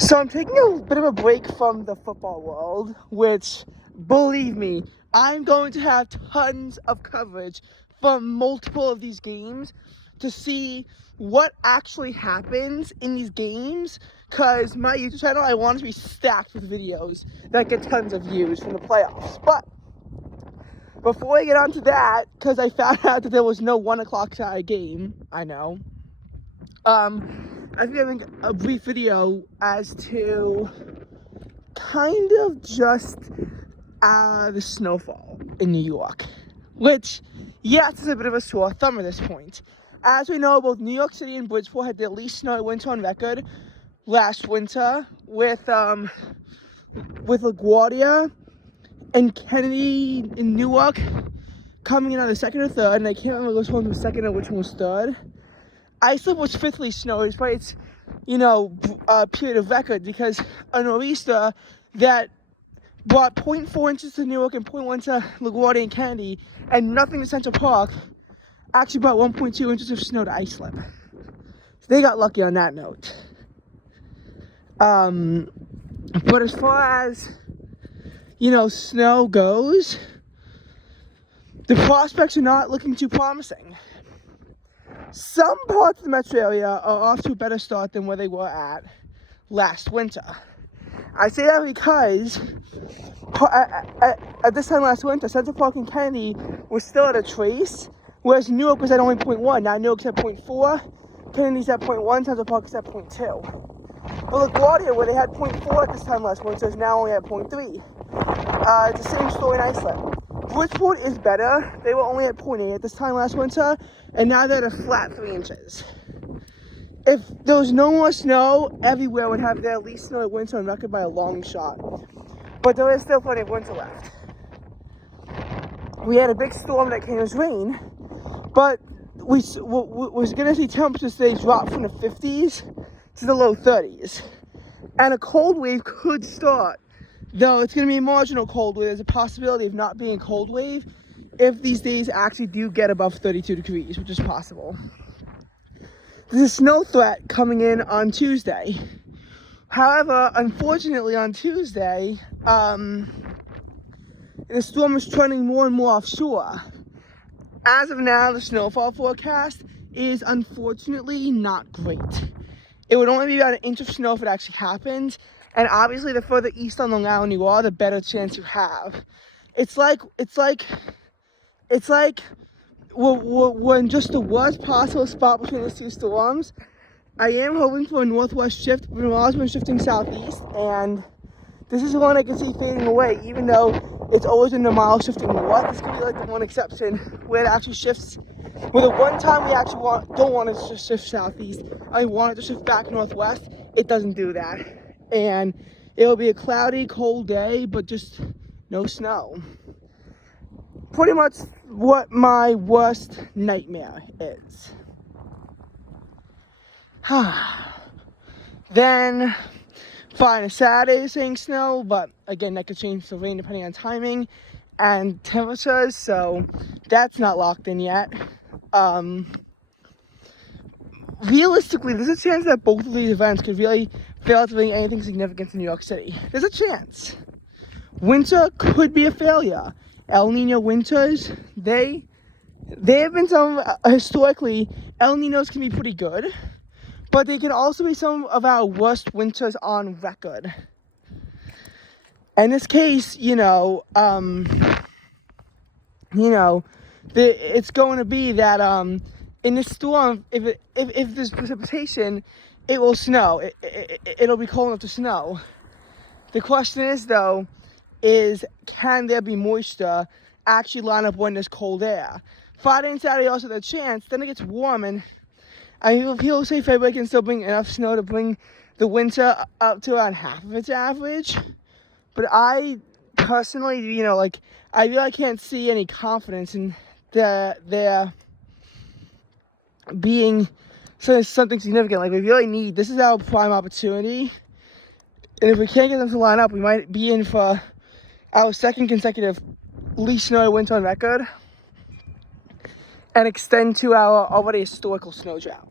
So I'm taking a bit of a break from the football world, which, believe me, I'm going to have tons of coverage from multiple of these games to see what actually happens in these games, because my YouTube channel, I want it to be stacked with videos that get tons of views from the playoffs. But before I get on to that, because I found out that there was no 1 o'clock Saturday game, I know, I'm giving a brief video as to kind of just the snowfall in New York, which, yes, is a bit of a sore thumb at this point. As we know, both New York City and Bridgeport had the least snowy winter on record last winter, with LaGuardia and Kennedy in Newark coming in on the second or third, and I can't remember which one was second and which one was third. Islip was fifthly snowy, despite its, period of record, because a nor'easter that brought 0.4 inches to Newark and 0.1 to LaGuardia and Kennedy, and nothing to Central Park, actually brought 1.2 inches of snow to Islip. So they got lucky on that note. But as far as, snow goes, the prospects are not looking too promising. Some parts of the metro area are off to a better start than where they were at last winter. I say that because at this time last winter, Central Park and Kennedy was still at a trace, whereas Newark was at only 0.1. Now Newark's at 0.4, Kennedy's at 0.1, Central Park is at 0.2. But LaGuardia, where they had 0.4 at this time last winter, is now only at 0.3. It's the same story in Iceland. Bridgeport is better. They were only at 0.8 at this time last winter, and now they're at a flat 3 inches. If there was no more snow, everywhere would have their least snowy winter on record by a long shot. But there is still plenty of winter left. We had a big storm that came as rain, but we're going to see temperatures today drop from the 50s to the low 30s. And a cold wave could start. Though it's going to be a marginal cold wave, there's a possibility of not being a cold wave if these days actually do get above 32 degrees, which is possible. There's a snow threat coming in on Tuesday. However, unfortunately on Tuesday, the storm is trending more and more offshore. As of now, the snowfall forecast is unfortunately not great. It would only be about an inch of snow if it actually happened. And obviously, the further east on Long Island you are, the better chance you have. It's like we're in just the worst possible spot between these two storms. I am hoping for a northwest shift, but we've also been shifting southeast, and this is one I can see fading away, even though it's always in the mile shifting north. This could be like the one exception where it actually shifts. Where the one time we actually don't want it to shift southeast, I want it to shift back northwest. It doesn't do that. And it'll be a cloudy, cold day, but just no snow. Pretty much what my worst nightmare is. Then, fine, a Saturday is saying snow, but again, that could change to rain depending on timing and temperatures, so that's not locked in yet. Realistically, there's a chance that both of these events could really fail to bring anything significant to New York City. There's a chance. Winter could be a failure. El Nino winters, they have been some, historically, El Ninos can be pretty good, but they can also be some of our worst winters on record. In this case, it's going to be that, in this storm, if there's precipitation, it will snow. It'll be cold enough to snow. The question is, though, can there be moisture actually line up when there's cold air? Friday and Saturday also the chance. Then it gets warm, and people say February can still bring enough snow to bring the winter up to around half of its average. But I personally, I really can't see any confidence in there being something significant. Like, we really need, this is our prime opportunity, and if we can't get them to line up, we might be in for our second consecutive least snowy winter on record and extend to our already historical snow drought.